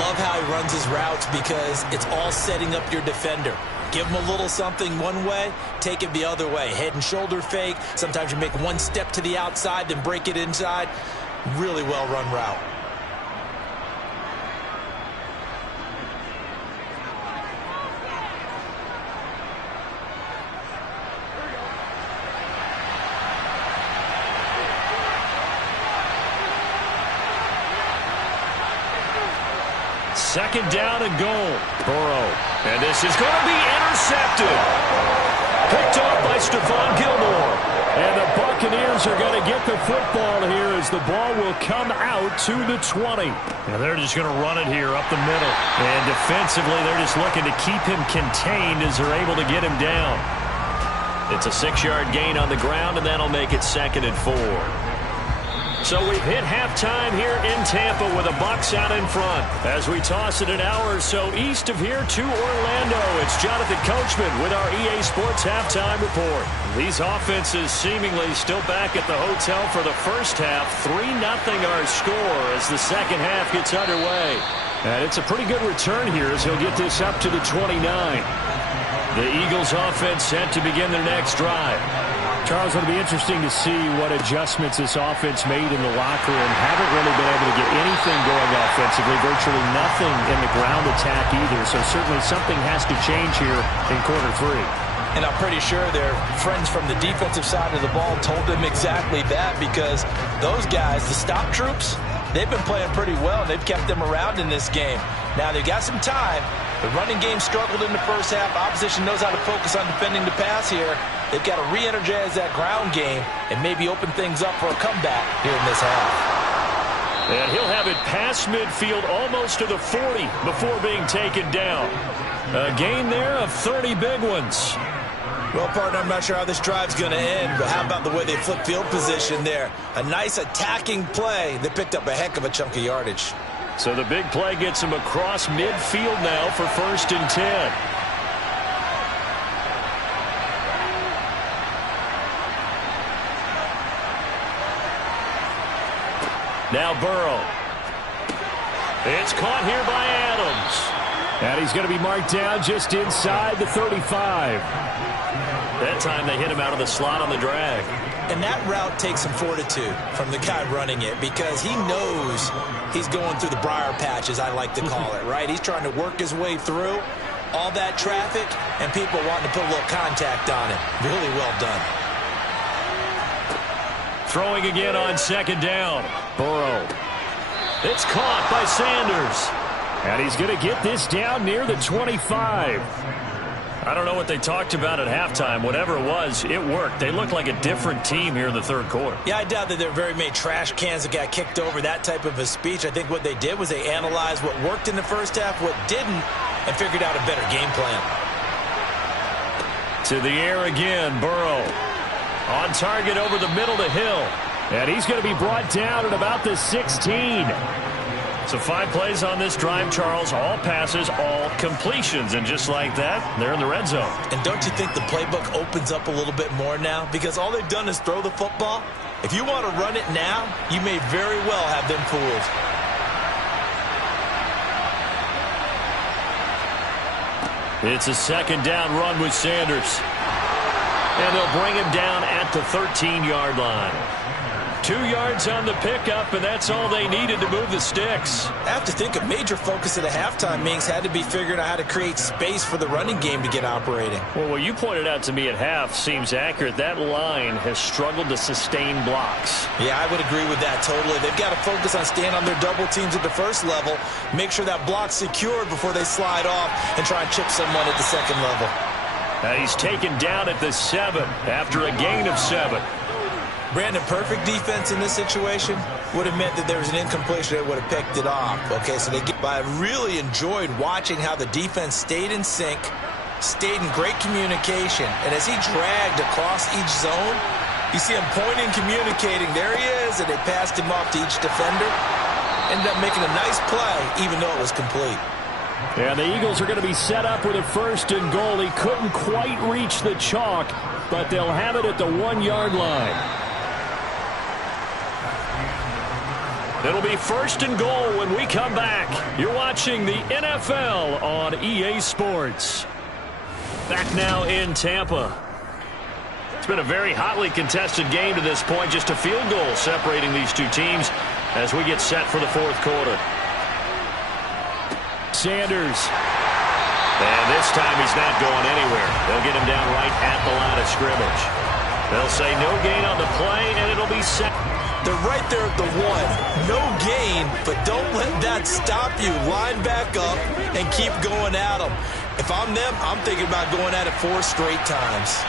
love how he runs his routes because it's all setting up your defender. Give him a little something one way, take it the other way. Head and shoulder fake. Sometimes you make one step to the outside, then break it inside. Really well-run route. Second down and goal. Burrow. And this is going to be intercepted. Picked off by Stephon Gilmore. And the Buccaneers are going to get the football here as the ball will come out to the 20. And they're just going to run it here up the middle. And defensively, they're just looking to keep him contained as they're able to get him down. It's a 6-yard gain on the ground, and that'll make it 2nd and 4. So we've hit halftime here in Tampa with the Bucs out in front. As we toss it an hour or so east of here to Orlando, it's Jonathan Coachman with our EA Sports Halftime Report. These offenses seemingly still back at the hotel for the first half. 3-0 our score as the second half gets underway. And it's a pretty good return here as he'll get this up to the 29. The Eagles offense set to begin their next drive. Charles, it'll be interesting to see what adjustments this offense made in the locker room. Haven't really been able to get anything going offensively. Virtually nothing in the ground attack either. So certainly something has to change here in quarter 3. And I'm pretty sure their friends from the defensive side of the ball told them exactly that, because those guys, the stop troops, they've been playing pretty well. They've kept them around in this game. Now, they've got some time. The running game struggled in the first half. Opposition knows how to focus on defending the pass here. They've got to re-energize that ground game and maybe open things up for a comeback here in this half. And he'll have it past midfield almost to the 40 before being taken down. A gain there of 30 big ones. Well, partner, I'm not sure how this drive's going to end, but how about the way they flip field position there? A nice attacking play that picked up a heck of a chunk of yardage. So the big play gets him across midfield now for 1st and 10. Now Burrow. It's caught here by Adams. And he's going to be marked down just inside the 35. That time they hit him out of the slot on the drag. And that route takes some fortitude from the guy running it, because he knows he's going through the briar patch, as I like to call it, right? He's trying to work his way through all that traffic and people wanting to put a little contact on it. Really well done. Throwing again on 2nd down. Burrow. It's caught by Sanders. And he's going to get this down near the 25. I don't know what they talked about at halftime. Whatever it was, it worked. They look like a different team here in the 3rd quarter. Yeah, I doubt that there are very many trash cans that got kicked over, that type of a speech. I think what they did was they analyzed what worked in the first half, what didn't, and figured out a better game plan. To the air again, Burrow. On target over the middle to Hill. And he's going to be brought down at about the 16. So 5 plays on this drive, Charles. All passes, all completions. And just like that, they're in the red zone. And don't you think the playbook opens up a little bit more now? Because all they've done is throw the football. If you want to run it now, you may very well have them fooled. It's a 2nd down run with Sanders. And they'll bring him down at the 13-yard line. 2 yards on the pickup, and that's all they needed to move the sticks. I have to think a major focus of the halftime meetings had to be figuring out how to create space for the running game to get operating. Well, what you pointed out to me at half seems accurate. That line has struggled to sustain blocks. Yeah, I would agree with that totally. They've got to focus on staying on their double teams at the first level, make sure that block's secured before they slide off and try and chip someone at the 2nd level. Now he's taken down at the 7 after a gain of 7. Brandon, perfect defense in this situation would have meant that there was an incompletion that would have picked it off. Okay, so I really enjoyed watching how the defense stayed in sync, stayed in great communication, and as he dragged across each zone, you see him pointing, communicating. There he is, and they passed him off to each defender. Ended up making a nice play, even though it was complete. And the Eagles are going to be set up with a 1st and goal. He couldn't quite reach the chalk, but they'll have it at the 1-yard line. It'll be 1st and goal when we come back. You're watching the NFL on EA Sports. Back now in Tampa. It's been a very hotly contested game to this point. Just a field goal separating these two teams as we get set for the 4th quarter. Sanders. And this time he's not going anywhere. They'll get him down right at the line of scrimmage. They'll say no gain on the play, and it'll be set. They're right there at the 1. No gain, but don't let that stop you. Line back up and keep going at them. If I'm them, I'm thinking about going at it 4 straight times.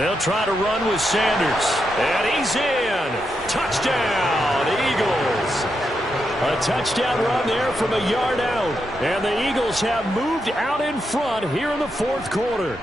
They'll try to run with Sanders. And he's in. Touchdown, Eagles. A touchdown run there from a yard out. And the Eagles have moved out in front here in the 4th quarter.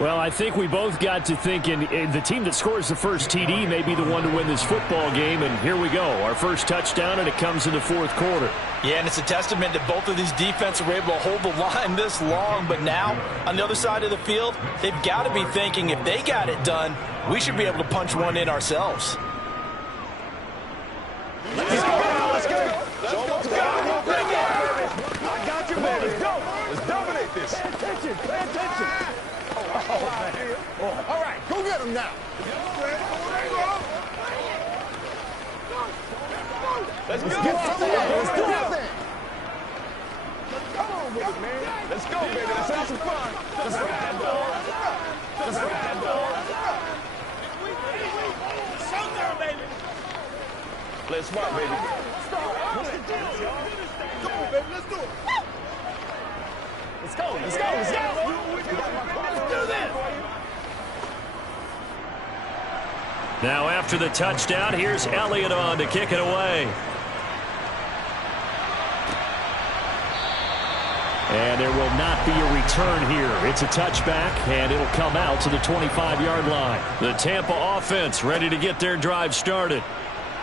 Well, I think we both got to thinking the team that scores the first TD may be the one to win this football game, and here we go. Our first touchdown, and it comes in the 4th quarter. Yeah, and it's a testament that both of these defenses were able to hold the line this long, but now, on the other side of the field, they've got to be thinking if they got it done, we should be able to punch one in ourselves. Let's go. Let's go. Let's go. I got you, baby. Let's go. Let's dominate this. Pay attention. Pay attention. Oh, man. All right, go get him now. Let's go. Let's do it. Come on with it, man. Let's go, baby. Let's have some fun. Let's break that dog. Let's break that dog. Show there, baby. Let's smart, baby. What's the deal? Come on, baby. Let's do it. Let's go. Let's go. Let's go. Let's do this. Now after the touchdown, here's Elliott on to kick it away. And there will not be a return here. It's a touchback, and it'll come out to the 25-yard line. The Tampa offense ready to get their drive started.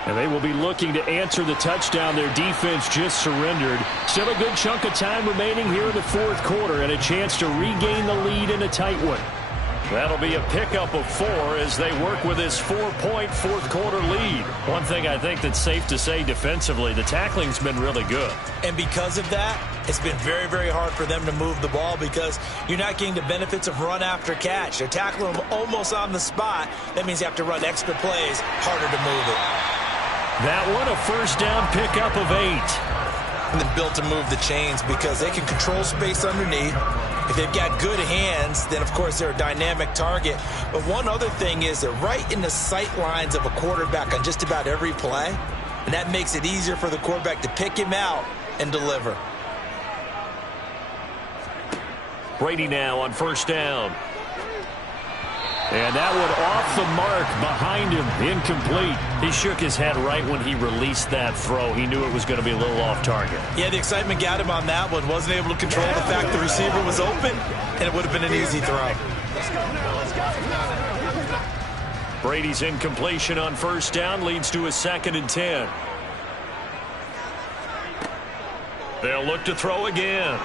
And they will be looking to answer the touchdown their defense just surrendered. Still a good chunk of time remaining here in the 4th quarter, and a chance to regain the lead in a tight one. That'll be a pickup of 4 as they work with this 4-point 4th quarter lead. One thing I think that's safe to say defensively, the tackling's been really good. And because of that, it's been very, very hard for them to move the ball because you're not getting the benefits of run after catch. They're tackling them almost on the spot. That means you have to run extra plays, harder to move it. That one, a first down pickup of 8. And then built to move the chains because they can control space underneath. If they've got good hands, then, of course, they're a dynamic target. But one other thing is they're right in the sight lines of a quarterback on just about every play. And that makes it easier for the quarterback to pick him out and deliver. Brady now on first down. And that one off the mark behind him, incomplete. He shook his head right when he released that throw. He knew it was going to be a little off target. Yeah, the excitement got him on that one. Wasn't able to control the fact the receiver was open, and it would have been an easy throw. Brady's incompletion on first down leads to a 2nd and 10. They'll look to throw again.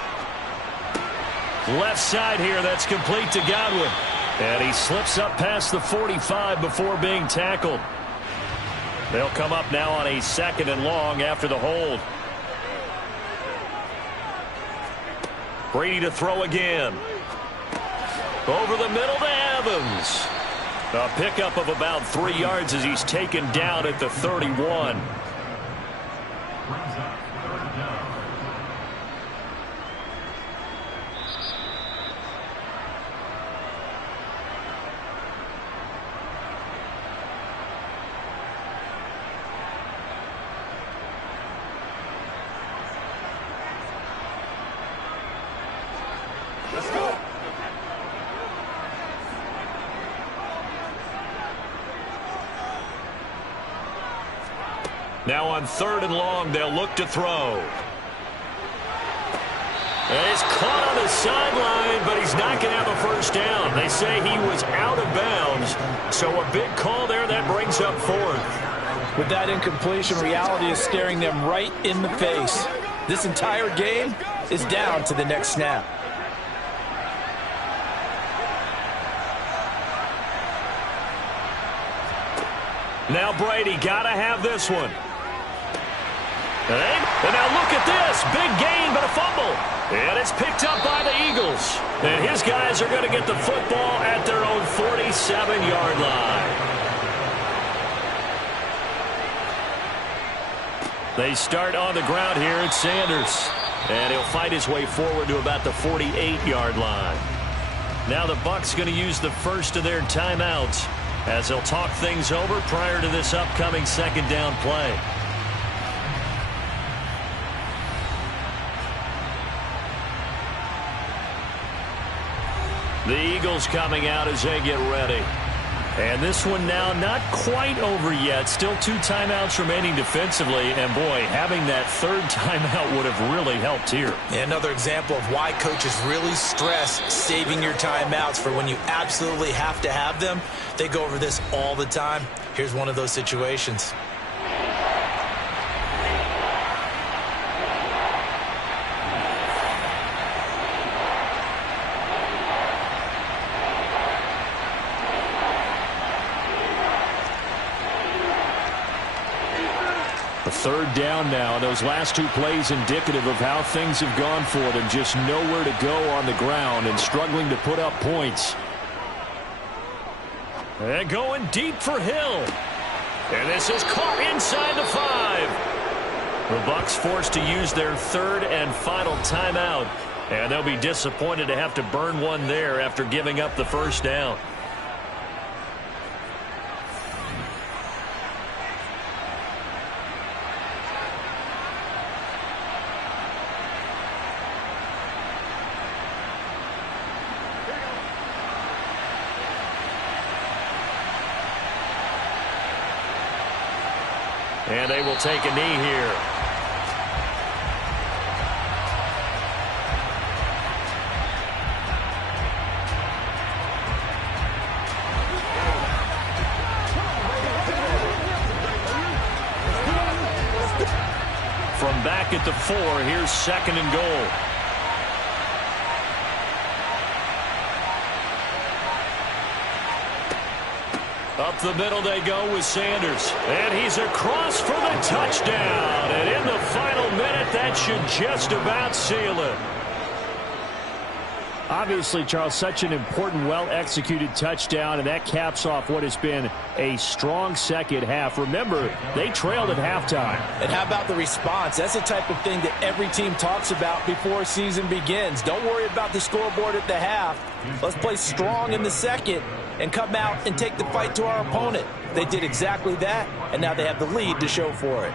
Left side here, that's complete to Godwin. And he slips up past the 45 before being tackled. They'll come up now on a 2nd and long after the hold. Brady to throw again. Over the middle to Evans. A pickup of about 3 yards as he's taken down at the 31. Now on 3rd and long, they'll look to throw. And he's caught on the sideline, but he's not going to have a first down. They say he was out of bounds, so a big call there that brings up 4th. With that incompletion, reality is staring them right in the face. This entire game is down to the next snap. Now Brady got to have this one. And now look at this. Big gain, but a fumble. And it's picked up by the Eagles. And his guys are going to get the football at their own 47-yard line. They start on the ground here at Sanders. And he'll fight his way forward to about the 48-yard line. Now the Bucs going to use the first of their timeouts as they'll talk things over prior to this upcoming second down play. The Eagles coming out as they get ready. And this one now not quite over yet. Still 2 timeouts remaining defensively. And, boy, having that third timeout would have really helped here. Another example of why coaches really stress saving your timeouts for when you absolutely have to have them. They go over this all the time. Here's one of those situations. Third down now. Those last 2 plays indicative of how things have gone for them. Just nowhere to go on the ground and struggling to put up points. And going deep for Hill. And this is caught inside the 5. The Bucs forced to use their third and final timeout. And they'll be disappointed to have to burn one there after giving up the first down. And they will take a knee here. From back at the 4, here's 2nd and goal. Up the middle they go with Sanders. And he's across for the touchdown. And in the final minute, that should just about seal it. Obviously, Charles, such an important, well-executed touchdown, and that caps off what has been a strong second half. Remember, they trailed at halftime. And how about the response? That's the type of thing that every team talks about before a season begins. Don't worry about the scoreboard at the half. Let's play strong in the second and come out and take the fight to our opponent. They did exactly that, and now they have the lead to show for it.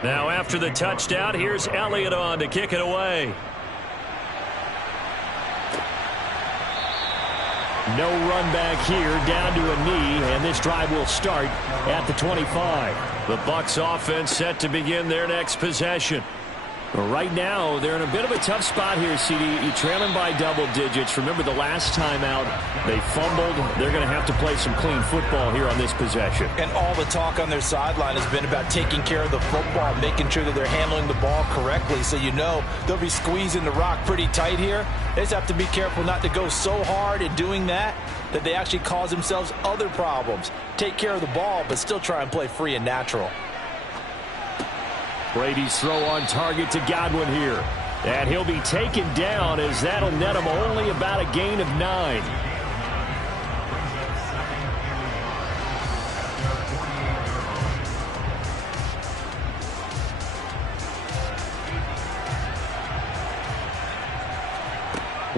Now after the touchdown, here's Elliott on to kick it away. No run back here, down to a knee, and this drive will start at the 25. The Bucs offense set to begin their next possession. Right now, they're in a bit of a tough spot here, CD. You're trailing by double digits. Remember the last time out, they fumbled. They're going to have to play some clean football here on this possession. And all the talk on their sideline has been about taking care of the football, making sure that they're handling the ball correctly. So you know they'll be squeezing the rock pretty tight here. They just have to be careful not to go so hard in doing that they actually cause themselves other problems. Take care of the ball, but still try and play free and natural. Brady's throw on target to Godwin here. And he'll be taken down as that'll net him only about a gain of 9.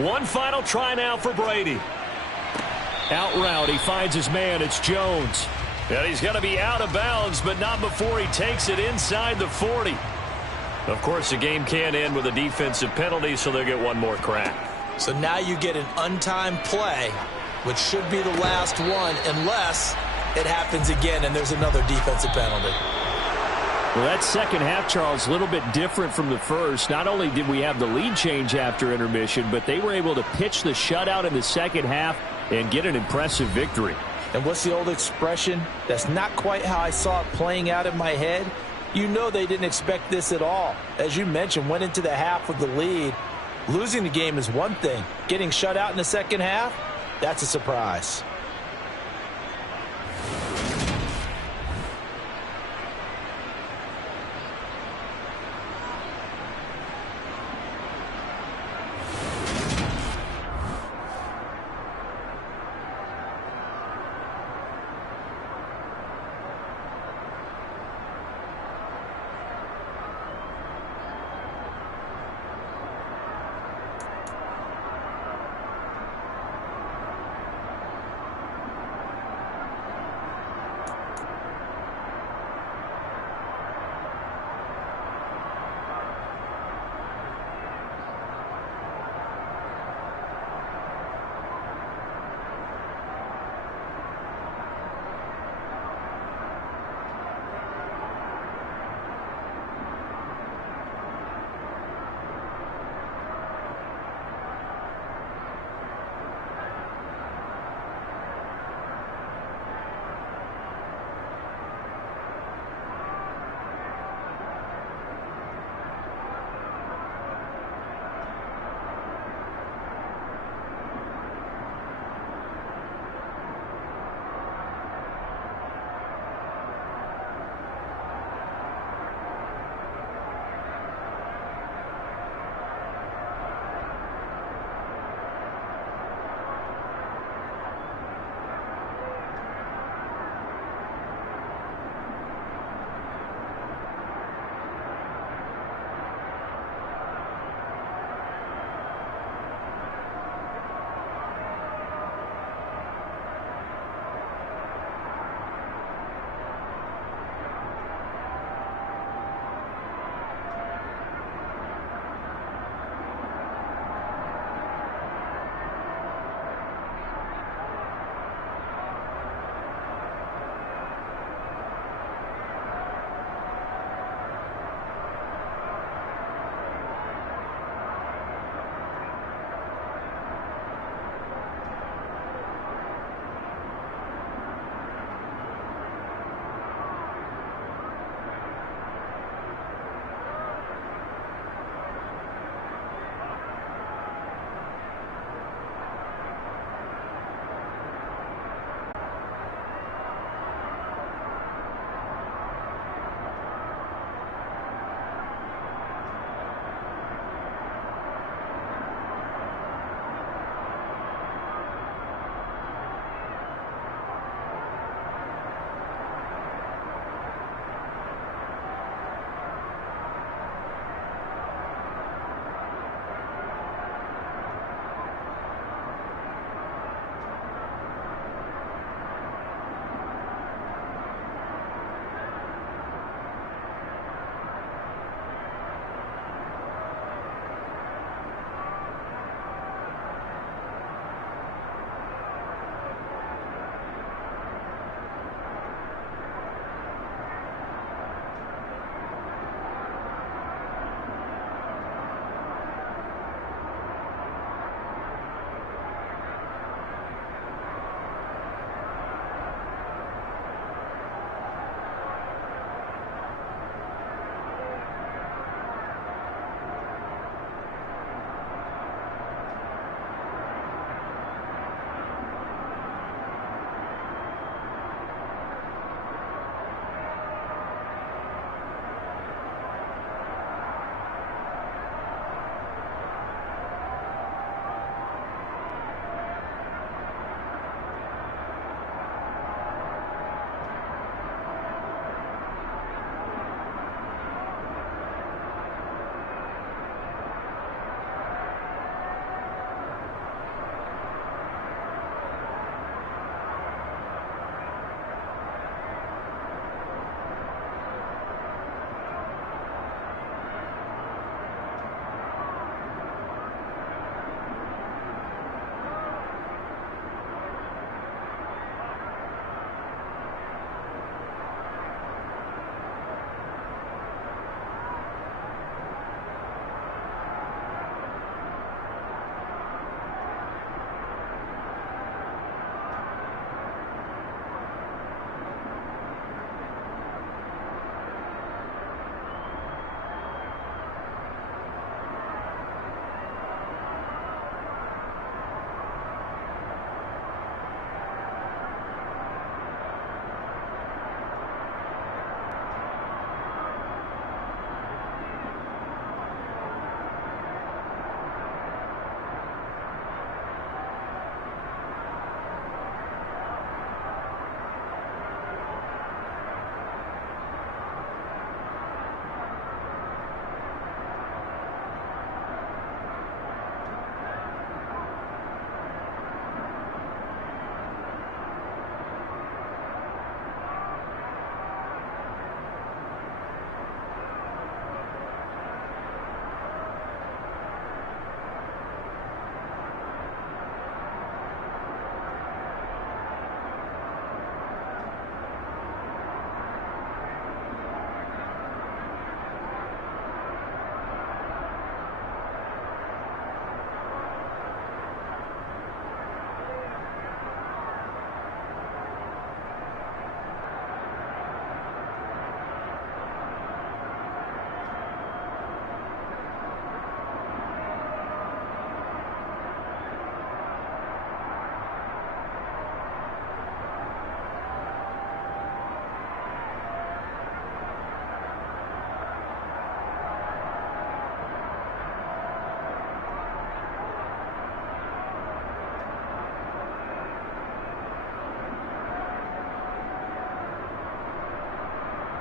One final try now for Brady. Out route, he finds his man. It's Jones. And he's going to be out of bounds, but not before he takes it inside the 40. Of course, the game can end with a defensive penalty, so they'll get one more crack. So now you get an untimed play, which should be the last one, unless it happens again and there's another defensive penalty. Well, that second half, Charles, a little bit different from the first. Not only did we have the lead change after intermission, but they were able to pitch the shutout in the second half and get an impressive victory. And what's the old expression? That's not quite how I saw it playing out in my head. You know they didn't expect this at all. As you mentioned, went into the half with the lead. Losing the game is one thing. Getting shut out in the second half, that's a surprise.